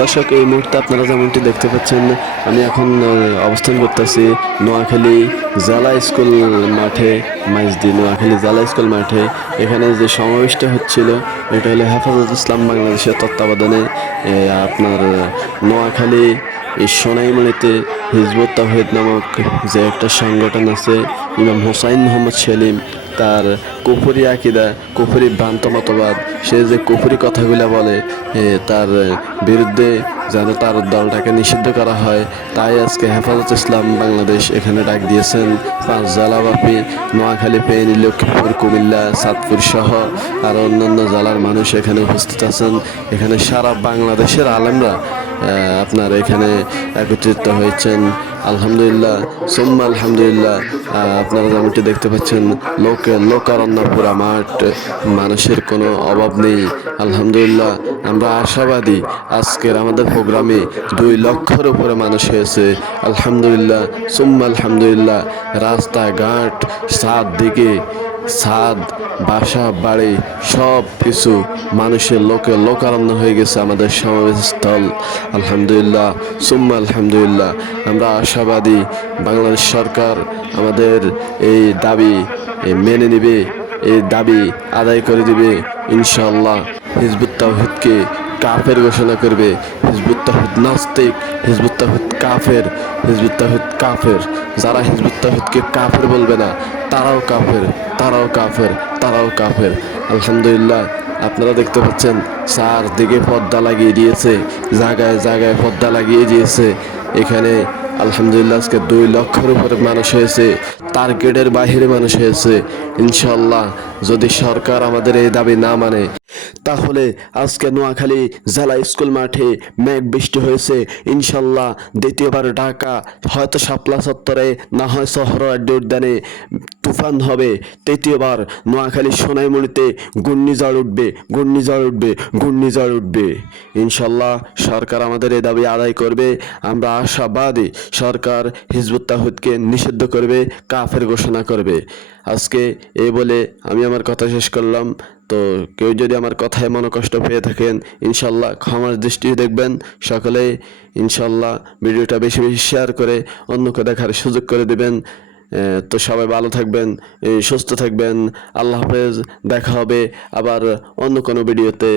দর্শক, এই মুহূর্তে আপনারা যেমনটি দেখতে পাচ্ছেন, আমি এখন অবস্থান করতেছি নোয়াখালী জেলা স্কুল মাঠে, মাইজদি নোয়াখালী জেলা স্কুল মাঠে। এখানে যে সমাবেশটা হচ্ছিল, এটা হলো হেফাজত ইসলাম বাংলাদেশের তত্ত্বাবধানে আপনার নোয়াখালী এই সোনাইমুড়িতে হিজবুত তাওহীদ নামক যে একটা সংগঠন আছে, ইমাম হোসাইন মোহাম্মদ সেলিম তার কুফরি আকিদা, কুফরি ভ্রান্ত মতবাদ, সে যে কুফরি কথাগুলো বলে তার বিরুদ্ধে যেন তার দলটাকে নিষিদ্ধ করা হয়, তাই আজকে হেফাজত ইসলাম বাংলাদেশ এখানে ডাক দিয়েছেন। 5 জেলাব্যাপী নোয়াখালী, ফেনী, লক্ষ্মীপুর, কুমিল্লা, চাঁদপুর সহ আর অন্যান্য জেলার মানুষ এখানে উপস্থিত আছেন। এখানে সারা বাংলাদেশের আলেমরা আপনার এখানে একত্রিত হয়েছেন। আলহামদুলিল্লাহ, সুম্মা আলহামদুলিল্লাহ। আপনারা যেমনটি দেখতে পাচ্ছেন, লোকারণ্য পুরা মাঠ, মানুষের কোনো অভাব নেই। আলহামদুলিল্লাহ, আমরা আশাবাদী আজকের আমাদের প্রোগ্রামে 2 লক্ষের উপরে মানুষ হয়েছে। আলহামদুলিল্লাহ, সুম্মা আলহামদুলিল্লাহ। রাস্তাঘাট, দিকে ছাদ, বাসা বাড়ি সব কিছু মানুষের লোকারণ্য হয়ে গেছে আমাদের সমাবেশ স্থল। আলহামদুলিল্লাহ, সুম্মা আলহামদুলিল্লাহ। আমরা আশাবাদী বাংলাদেশ সরকার আমাদের এই দাবি মেনে নেবে, এই দাবি আদায় করে দিবে ইনশাআল্লাহ। হিজবুত তাওহীদকে কাফের ঘোষণা করবে। হিজবুত তাওহীদ নাস্তিক, হিজবুত তাওহীদ কাফের, হিজবুত তাওহীদ কাফের। যারা হিজবুত তাওহীদকে কাফের বলবে না, তারাও কাফের, তারাও কাফের, তারাও কাফের। আলহামদুলিল্লাহ, আপনারা দেখতে পাচ্ছেন চারদিকে পর্দা লাগিয়ে দিয়েছে, জায়গায় জায়গায় পর্দা লাগিয়ে দিয়েছে। এখানে আলহামদুলিল্লাহ আজকে 2 লক্ষের উপরে মানুষ হয়েছে, টার্গেটের বাহিরে মানুষ হয়েছে। ইনশাল্লাহ, যদি সরকার আমাদের এই দাবি না মানে, তাহলে আজকে নোয়াখালী জেলা স্কুল মাঠে মেঘ বৃষ্টি হয়েছে। ইনশাল্লাহ দ্বিতীয়বার ঢাকা, হয়তো শাপলা চত্বরে, না হয় সোহরাওয়ার্দী উদ্যানে তুফান হবে। তৃতীয়বার নোয়াখালী সোনাইমুড়িতে ঘূর্ণিঝড় উঠবে, ঘূর্ণিঝড় উঠবে, ঘূর্ণিঝড় উঠবে। ইনশাল্লাহ সরকার আমাদের এই দাবি আদায় করবে। আমরা আশাবাদী সরকার হিজবুত তাওহীদকে নিষিদ্ধ করবে, কাফের ঘোষণা করবে। আজকে এই বলে আমি আমার কথা শেষ করলাম। তো কেউ যদি আমার কথায় মনোকষ্ট পেয়ে থাকেন, ইনশাল্লাহ ক্ষমার দৃষ্টি দেখবেন সকলে। ইনশাল্লাহ ভিডিওটা বেশি বেশি শেয়ার করে অন্যকে দেখার সুযোগ করে দিবেন। তো সবাই ভালো থাকবেন, সুস্থ থাকবেন। আল্লাহ হাফেজ। দেখা হবে আবার অন্য কোনো ভিডিওতে।